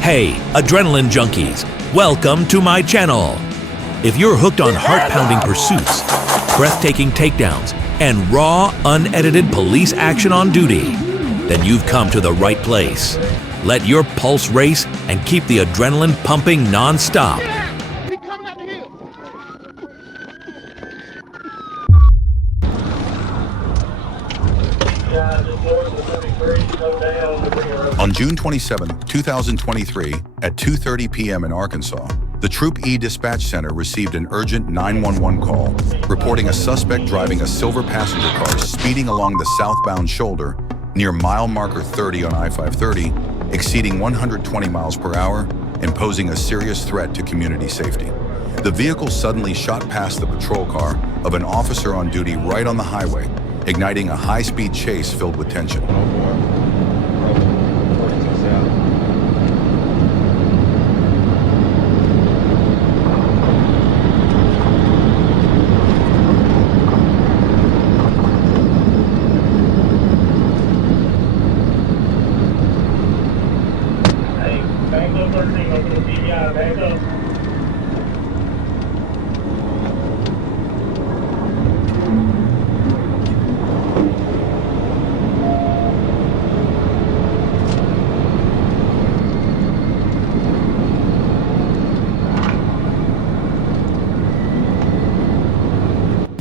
Hey, adrenaline junkies, welcome to my channel. If you're hooked on heart-pounding pursuits, breathtaking takedowns, and raw, unedited police action on duty, then you've come to the right place. Let your pulse race and keep the adrenaline pumping non-stop. On June 27, 2023, at 2:30 p.m. in Arkansas, the Troop E Dispatch Center received an urgent 911 call reporting a suspect driving a silver passenger car speeding along the southbound shoulder near mile marker 30 on I-530, exceeding 120 miles per hour and posing a serious threat to community safety. The vehicle suddenly shot past the patrol car of an officer on duty right on the highway, igniting a high-speed chase filled with tension.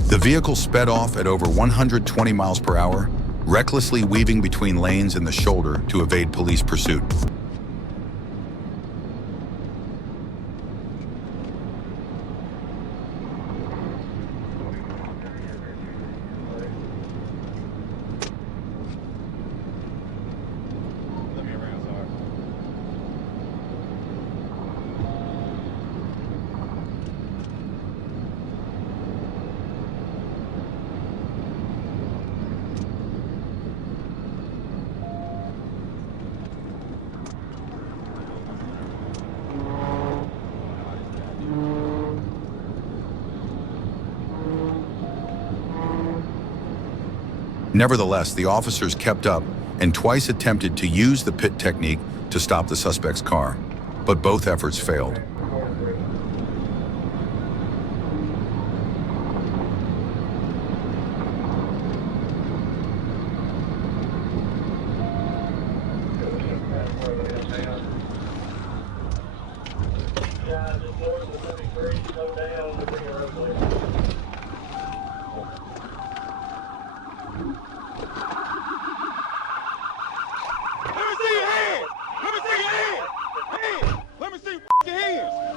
The vehicle sped off at over 120 miles per hour, recklessly weaving between lanes in the shoulder to evade police pursuit. Nevertheless, the officers kept up and twice attempted to use the pit technique to stop the suspect's car, but both efforts failed.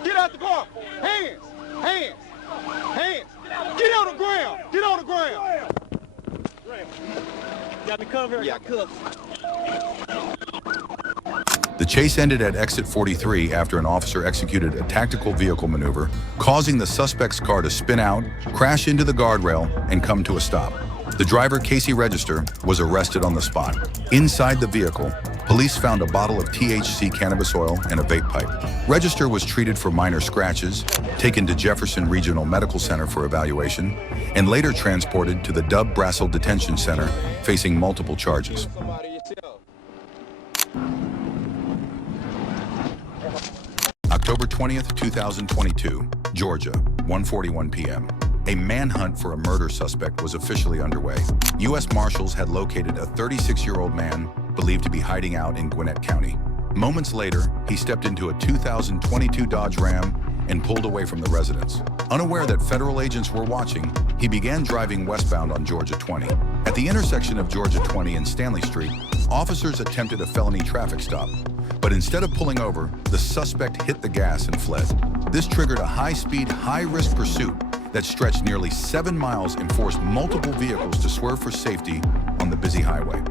Get out the car! Hands! Hands! Hands! Get on the ground! Get on the ground! Got me covered? Yeah, cuffed. The chase ended at exit 43 after an officer executed a tactical vehicle maneuver, causing the suspect's car to spin out, crash into the guardrail, and come to a stop. The driver, Casey Register, was arrested on the spot. Inside the vehicle, police found a bottle of THC cannabis oil and a vape pipe. Register was treated for minor scratches, taken to Jefferson Regional Medical Center for evaluation, and later transported to the Dub Brassel Detention Center, facing multiple charges. October 20th, 2022, Georgia, 1:41 p.m. A manhunt for a murder suspect was officially underway. U.S. Marshals had located a 36-year-old man believed to be hiding out in Gwinnett County. Moments later, he stepped into a 2022 Dodge Ram and pulled away from the residence. Unaware that federal agents were watching, he began driving westbound on Georgia 20. At the intersection of Georgia 20 and Stanley Street, officers attempted a felony traffic stop. But instead of pulling over, the suspect hit the gas and fled. This triggered a high-speed, high-risk pursuit that stretched nearly 7 miles and forced multiple vehicles to swerve for safety on the busy highway.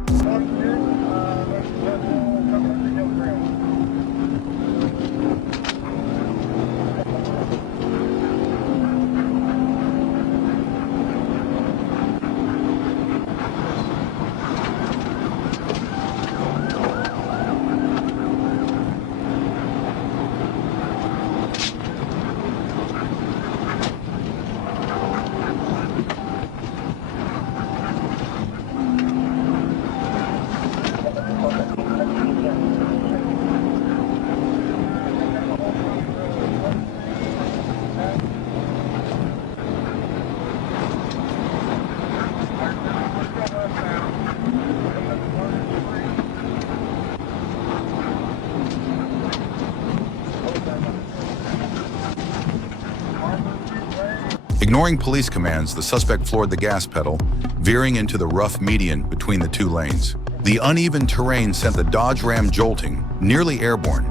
Ignoring police commands, the suspect floored the gas pedal, veering into the rough median between the two lanes. The uneven terrain sent the Dodge Ram jolting, nearly airborne,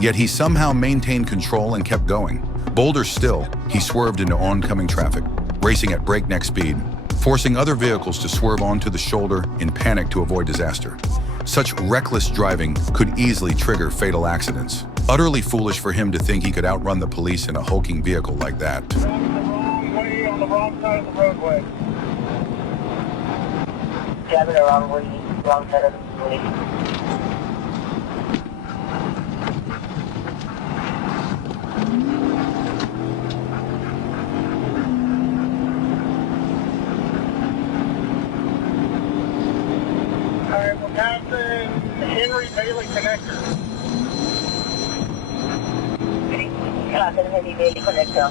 yet he somehow maintained control and kept going. Bolder still, he swerved into oncoming traffic, racing at breakneck speed, forcing other vehicles to swerve onto the shoulder in panic to avoid disaster. Such reckless driving could easily trigger fatal accidents. Utterly foolish for him to think he could outrun the police in a hulking vehicle like that. On the wrong side of the roadway. Driving the wrong way, wrong side of the way. Alright, we're passing Henry Bailey Connector. Henry Bailey Connector.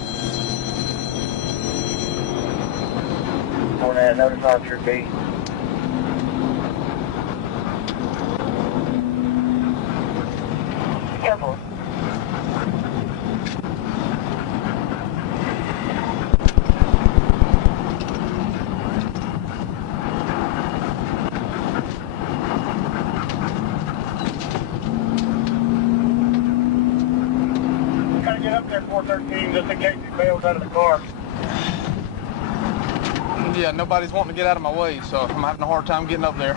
Morning, notice Officer B. Careful. Gotta get up there 413 just in case he bails out of the car. Yeah, nobody's wanting to get out of my way, so I'm having a hard time getting up there.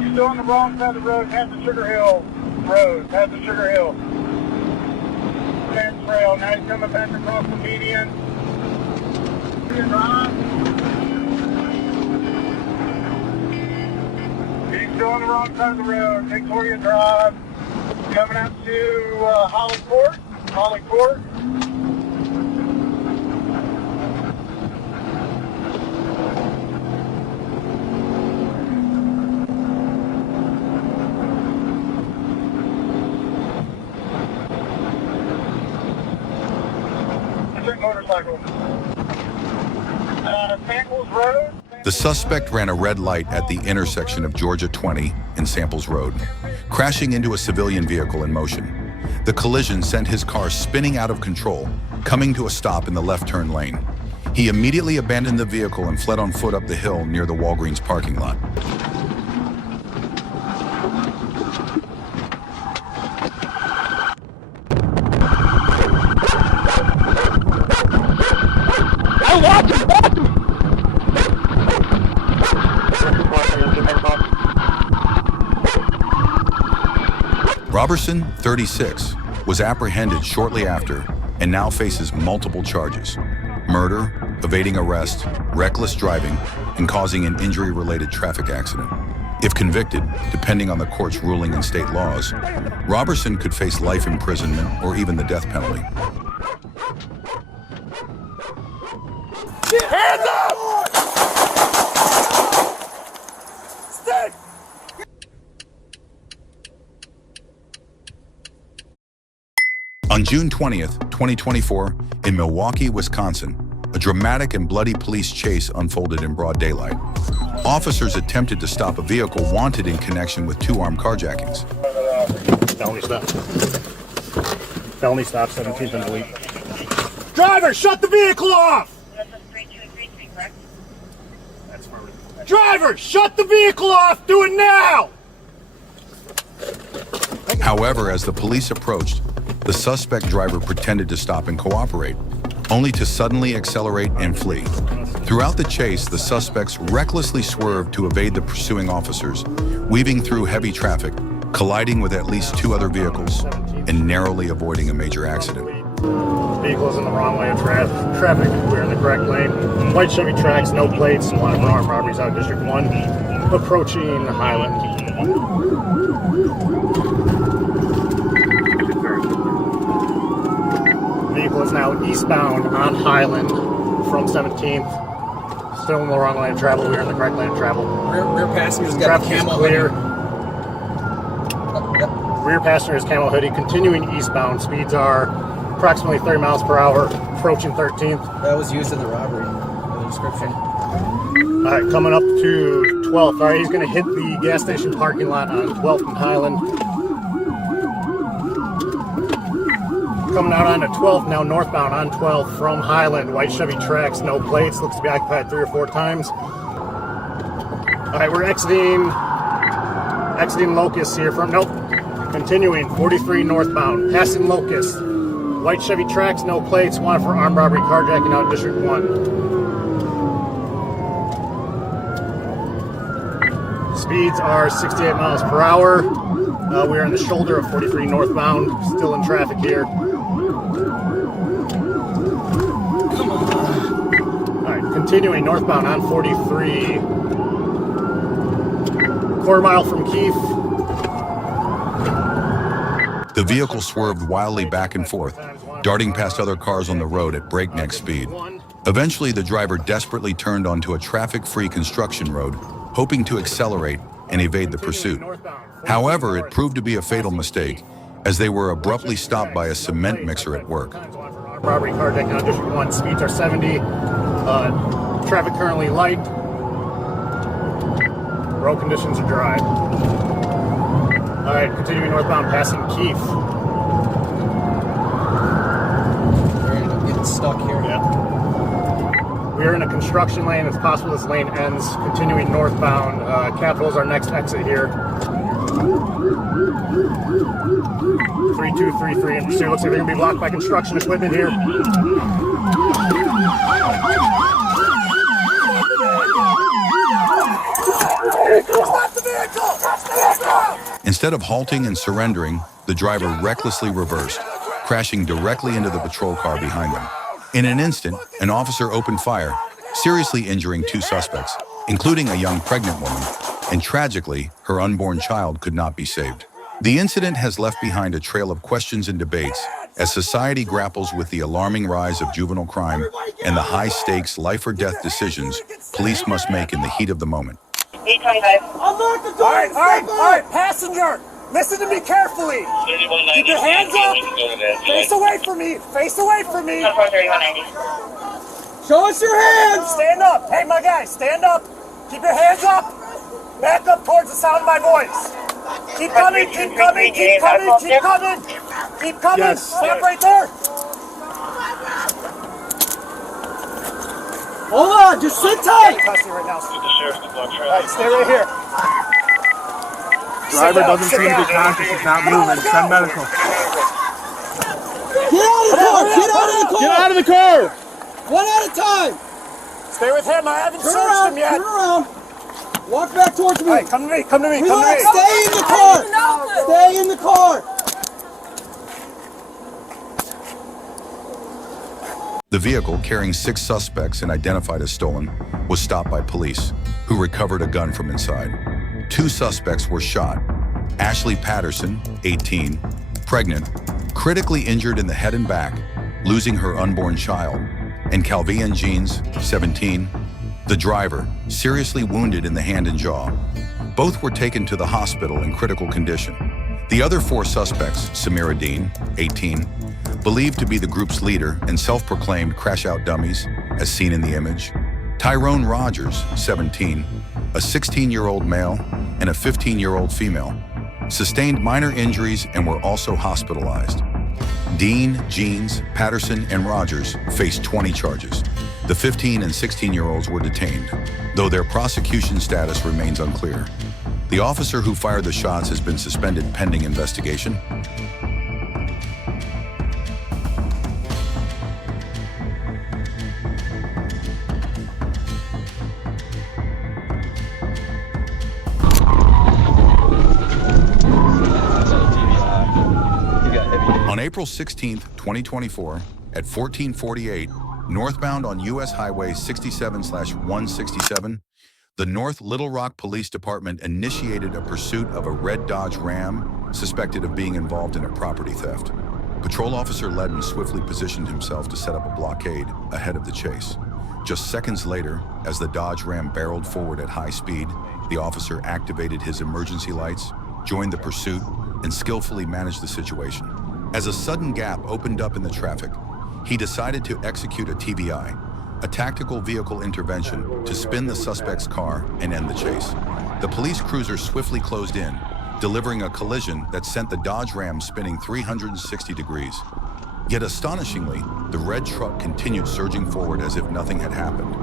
You're still on the wrong side of the road, past the Sugar Hill Road, past the Sugar Hill. Fence rail, now he's coming back across the median. Drive. He's still on the wrong side of the road, Victoria Drive. Coming out to Holly Court. Motorcycle. Samples Road. The suspect ran a red light at the intersection of Georgia 20 and Samples Road, crashing into a civilian vehicle in motion. The collision sent his car spinning out of control, coming to a stop in the left turn lane. He immediately abandoned the vehicle and fled on foot up the hill near the Walgreens parking lot. Robertson, 36, was apprehended shortly after and now faces multiple charges: murder, evading arrest, reckless driving, and causing an injury-related traffic accident. If convicted, depending on the court's ruling and state laws, Robertson could face life imprisonment or even the death penalty. Hands up! Stay! On June 20th, 2024, in Milwaukee, Wisconsin, a dramatic and bloody police chase unfolded in broad daylight. Officers attempted to stop a vehicle wanted in connection with two armed carjackings. Felony stop, 17th and Elite. Driver, shut the vehicle off! Driver, shut the vehicle off! Do it now! However, as the police approached, the suspect driver pretended to stop and cooperate, only to suddenly accelerate and flee. Throughout the chase, the suspects recklessly swerved to evade the pursuing officers, weaving through heavy traffic, colliding with at least two other vehicles, and narrowly avoiding a major accident. Vehicles in the wrong lane of traffic. We're in the correct lane. White Chevy Trax, no plates. One of armed robberies out of District 1. Approaching Highland. Vehicle is now eastbound on Highland from 17th. Still in the wrong lane of travel. We're in the correct lane of travel. Rear passenger's got Traffic camo is clear. Yep. Rear passenger is camo hoodie. Continuing eastbound. Speeds are approximately 30 miles per hour. Approaching 13th. That was used in the robbery, the description. All right, coming up to 12th. All right, he's going to hit the gas station parking lot on 12th and Highland. Coming out onto 12th, now northbound on 12th from Highland. White Chevy Trax, no plates. Looks to be occupied 3 or 4 times. All right, we're exiting Locust here from, nope. Continuing, 43 northbound, passing Locust. White Chevy Trax, no plates, wanted for armed robbery, carjacking out District 1. Speeds are 68 miles per hour. We are on the shoulder of 43 northbound, still in traffic here. Alright, continuing northbound on 43. Quarter mile from Keith. The vehicle swerved wildly back and forth, darting past other cars on the road at breakneck speed. Eventually, the driver desperately turned onto a traffic-free construction road, hoping to accelerate and evade the pursuit. However, it proved to be a fatal mistake, as they were abruptly stopped by a cement mixer at work. Robbery, carjacking out District 1. Speeds are 70. Traffic currently light. Road conditions are dry. All right, continuing northbound, passing Keith. We're getting stuck here. Yeah. We are in a construction lane. It's possible this lane ends. Continuing northbound. Capitol is our next exit here. 3233 in pursuit. Looks like they're going to be blocked by construction equipment here. Instead of halting and surrendering, the driver recklessly reversed, crashing directly into the patrol car behind them. In an instant, an officer opened fire, seriously injuring 2 suspects, including a young pregnant woman, and tragically, her unborn child could not be saved. The incident has left behind a trail of questions and debates as society grapples with the alarming rise of juvenile crime and the high-stakes life-or-death decisions police must make in the heat of the moment. 825. All right, passenger, listen to me carefully. Keep your hands up. Face away from me. Face away from me. 3190. Show us your hands. Stand up. Hey, my guy, stand up. Keep your hands up. Back up towards the sound of my voice. Keep coming, keep coming, keep coming, keep coming. Keep coming. Yes. Stop right there. Hold on, just sit tight. Custody right now. All right, stay right here. Driver doesn't seem to be conscious. He's not moving. Send medical. Get out of the car! Get out of the car! Get out of the car! One at a time! Stay with him, I haven't searched him yet. Turn around. Walk back towards me. All right, come to me, come to me, come to me. Stay in the car! Stay in the car! The vehicle, carrying 6 suspects and identified as stolen, was stopped by police, who recovered a gun from inside. 2 suspects were shot. Ashley Patterson, 18, pregnant, critically injured in the head and back, losing her unborn child, and Calvian Jeans, 17, the driver, seriously wounded in the hand and jaw. Both were taken to the hospital in critical condition. The other 4 suspects, Samira Dean, 18, believed to be the group's leader and self-proclaimed crash-out dummies, as seen in the image, Tyrone Rogers, 17, a 16-year-old male and a 15-year-old female, sustained minor injuries and were also hospitalized. Dean, Jeans, Patterson, and Rogers faced 20 charges. The 15 and 16-year-olds were detained, though their prosecution status remains unclear. The officer who fired the shots has been suspended pending investigation. On April 16, 2024, at 1448, northbound on U.S. Highway 67/167, the North Little Rock Police Department initiated a pursuit of a red Dodge Ram suspected of being involved in a property theft. Patrol Officer Ledden swiftly positioned himself to set up a blockade ahead of the chase. Just seconds later, as the Dodge Ram barreled forward at high speed, the officer activated his emergency lights, joined the pursuit, and skillfully managed the situation. As a sudden gap opened up in the traffic, he decided to execute a TVI, a tactical vehicle intervention, to spin the suspect's car and end the chase. The police cruiser swiftly closed in, delivering a collision that sent the Dodge Ram spinning 360 degrees. Yet astonishingly, the red truck continued surging forward as if nothing had happened.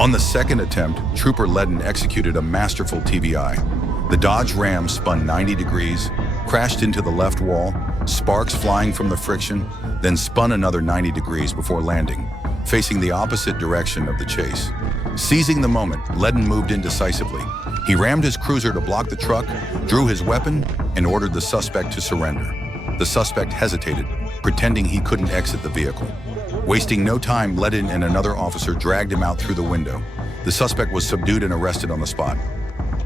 On the second attempt, Trooper Ledden executed a masterful TVI. The Dodge Ram spun 90 degrees, crashed into the left wall, sparks flying from the friction, then spun another 90 degrees before landing, facing the opposite direction of the chase. Seizing the moment, Ledden moved in decisively. He rammed his cruiser to block the truck, drew his weapon, and ordered the suspect to surrender. The suspect hesitated, pretending he couldn't exit the vehicle. Wasting no time, Ledden and another officer dragged him out through the window. The suspect was subdued and arrested on the spot.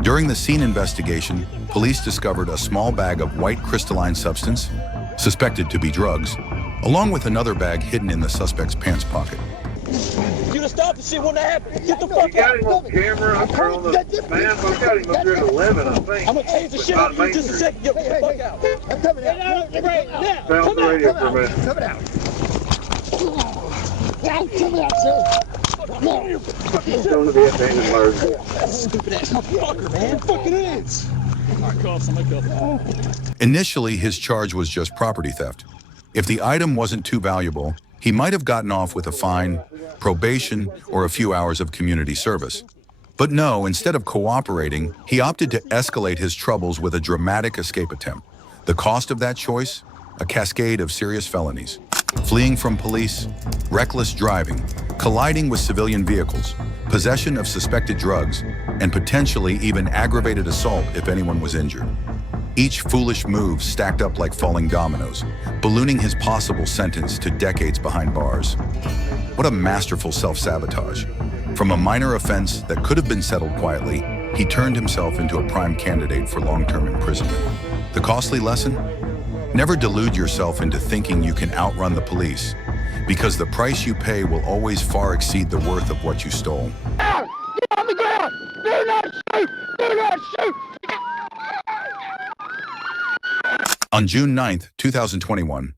During the scene investigation, police discovered a small bag of white crystalline substance, suspected to be drugs, along with another bag hidden in the suspect's pants pocket. You to stop the shit when that happens. Get the fuck out. You got him on camera. I'm on the man. I got him up here at 11, I think. I'm gonna change the shit up for you just a second. Yo, get the fuck out. I'm coming out. Right now. Sound the radio for a minute. Coming out. I'm coming out, sir. No. Going to be abandoned murder. Stupid ass motherfucker, man. Fucking is. Alright, call somebody go. Initially, his charge was just property theft. If the item wasn't too valuable, he might have gotten off with a fine, probation, or a few hours of community service. But no, instead of cooperating, he opted to escalate his troubles with a dramatic escape attempt. The cost of that choice? A cascade of serious felonies. Fleeing from police, reckless driving, colliding with civilian vehicles, possession of suspected drugs, and potentially even aggravated assault if anyone was injured. Each foolish move stacked up like falling dominoes, ballooning his possible sentence to decades behind bars. What a masterful self-sabotage. From a minor offense that could have been settled quietly, he turned himself into a prime candidate for long-term imprisonment. The costly lesson? Never delude yourself into thinking you can outrun the police, because the price you pay will always far exceed the worth of what you stole. Get on the ground! Do not shoot! Do not shoot! On June 9th, 2021,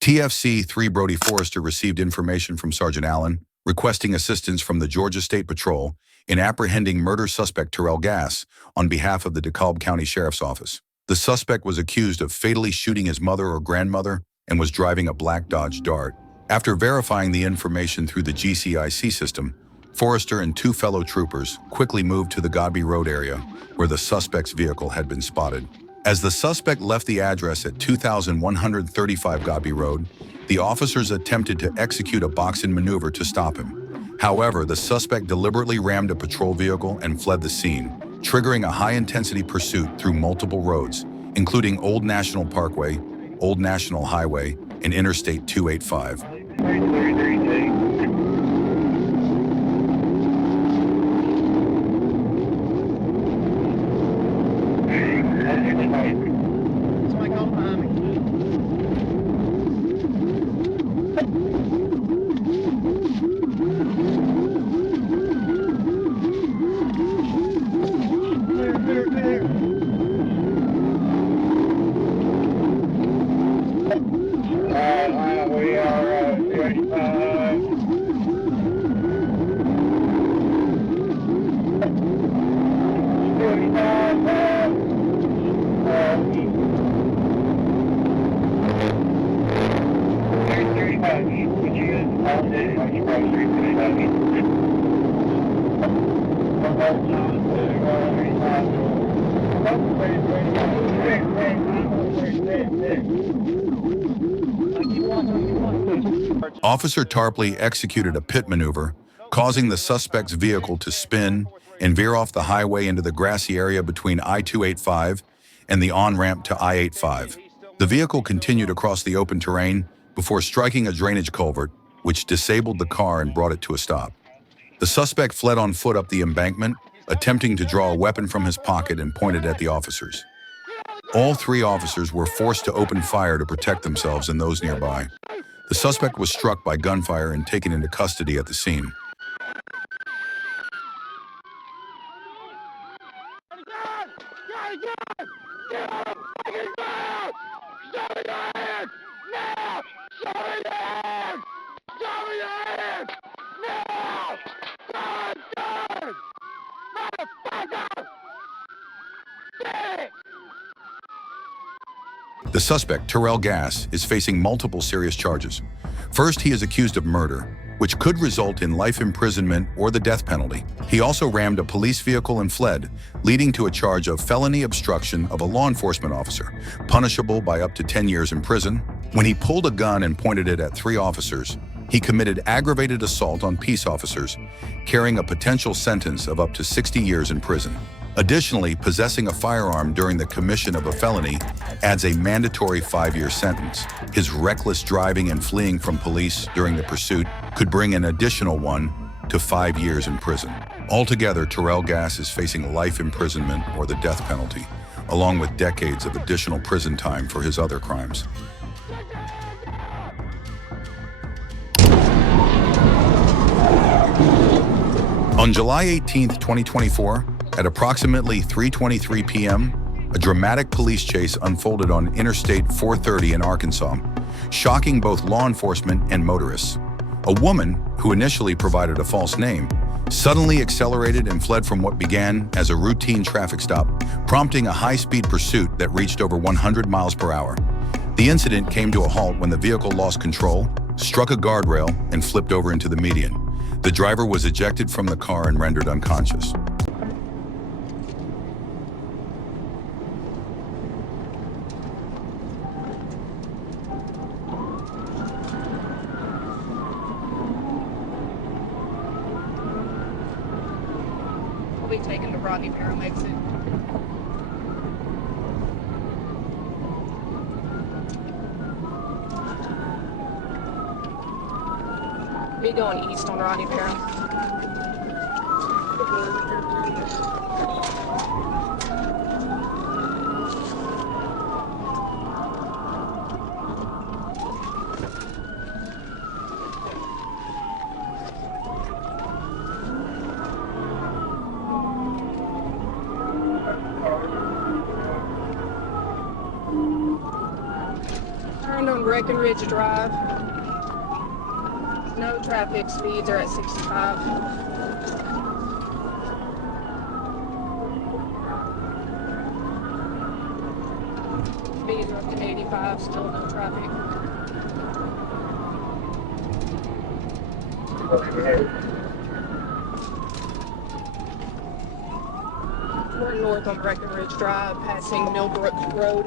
TFC 3 Brody Forrester received information from Sergeant Allen requesting assistance from the Georgia State Patrol in apprehending murder suspect Terrell Gass on behalf of the DeKalb County Sheriff's Office. The suspect was accused of fatally shooting his mother or grandmother and was driving a black Dodge Dart. After verifying the information through the GCIC system, Forrester and two fellow troopers quickly moved to the Godby Road area where the suspect's vehicle had been spotted. As the suspect left the address at 2135 Godby Road, the officers attempted to execute a box-in maneuver to stop him. However, the suspect deliberately rammed a patrol vehicle and fled the scene, triggering a high-intensity pursuit through multiple roads, including Old National Parkway, Old National Highway, and Interstate 285. Officer Tarpley executed a pit maneuver, causing the suspect's vehicle to spin and veer off the highway into the grassy area between I-285 and the on-ramp to I-85. The vehicle continued across the open terrain before striking a drainage culvert, which disabled the car and brought it to a stop. The suspect fled on foot up the embankment, attempting to draw a weapon from his pocket and point it at the officers. All three officers were forced to open fire to protect themselves and those nearby. The suspect was struck by gunfire and taken into custody at the scene. The suspect, Terrell Gass, is facing multiple serious charges. First, he is accused of murder, which could result in life imprisonment or the death penalty. He also rammed a police vehicle and fled, leading to a charge of felony obstruction of a law enforcement officer, punishable by up to 10 years in prison. When he pulled a gun and pointed it at three officers, he committed aggravated assault on peace officers, carrying a potential sentence of up to 60 years in prison. Additionally, possessing a firearm during the commission of a felony adds a mandatory 5-year sentence. His reckless driving and fleeing from police during the pursuit could bring an additional 1 to 5 years in prison. Altogether, Terrell Gass is facing life imprisonment or the death penalty, along with decades of additional prison time for his other crimes. On July 18, 2024, at approximately 3:23 p.m., a dramatic police chase unfolded on Interstate 430 in Arkansas, shocking both law enforcement and motorists. A woman, who initially provided a false name, suddenly accelerated and fled from what began as a routine traffic stop, prompting a high-speed pursuit that reached over 100 miles per hour. The incident came to a halt when the vehicle lost control, struck a guardrail, and flipped over into the median. The driver was ejected from the car and rendered unconscious. We'll be taken to Rodney Parham exit. Be going east on Rodney Parham. Turned on Breckenridge Drive. No traffic, speeds are at 65. Speeds are up to 85, still no traffic. We're north on Breckenridge Drive, passing Millbrook Road.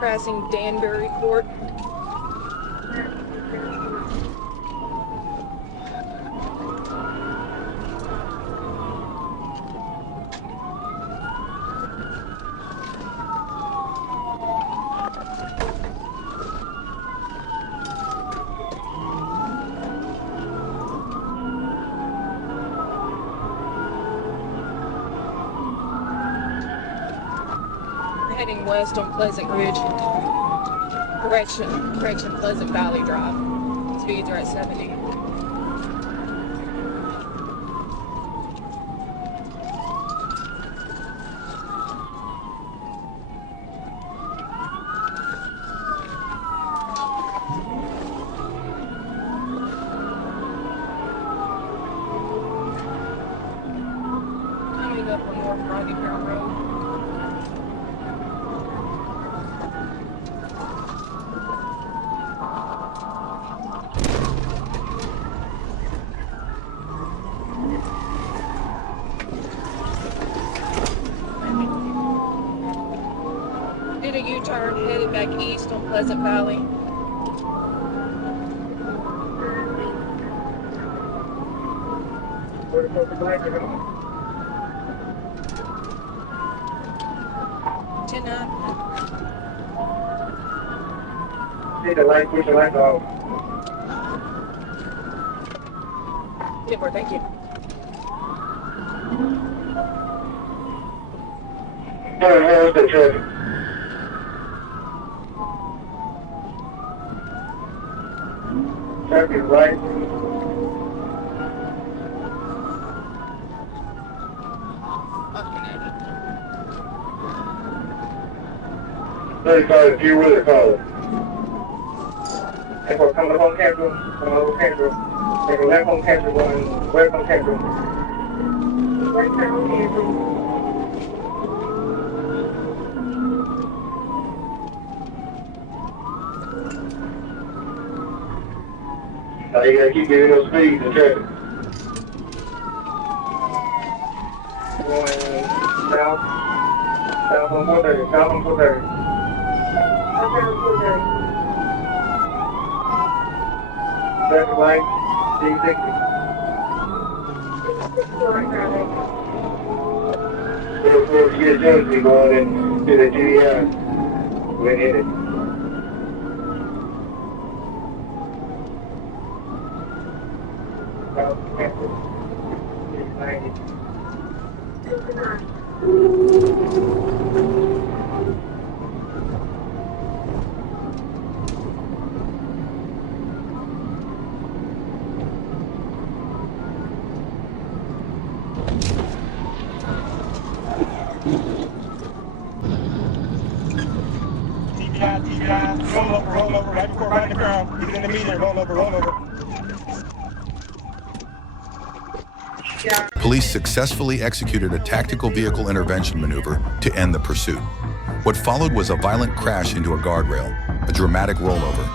Passing Danbury Court. Heading west on Pleasant Ridge. Correction, Pleasant Valley Drive. Speeds are at 70. Did a U-turn, headed back east on Pleasant Valley. See the light, push the light off. Yeah, boy, thank you. Where's the traffic? Traffic light. They call it, you really call it. Take a come to home camera, come to home camera. Take a left home camera, going right home camera. Right home camera. Now you gotta keep getting those speeds in traffic. Going south on 430, south on 430. Traffic light, D60. Before you get a Jonesy going into the GDI, we're hit it. Roll over, right before right in the ground. Get it in the median, roll over. Police successfully executed a tactical vehicle intervention maneuver to end the pursuit. What followed was a violent crash into a guardrail, a dramatic rollover,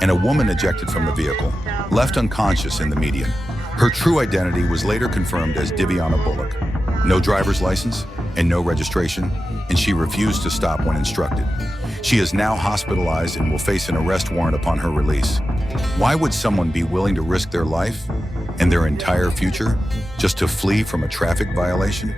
and a woman ejected from the vehicle, left unconscious in the median. Her true identity was later confirmed as Diviana Bullock. No driver's license and no registration, and she refused to stop when instructed. She is now hospitalized and will face an arrest warrant upon her release. Why would someone be willing to risk their life and their entire future just to flee from a traffic violation?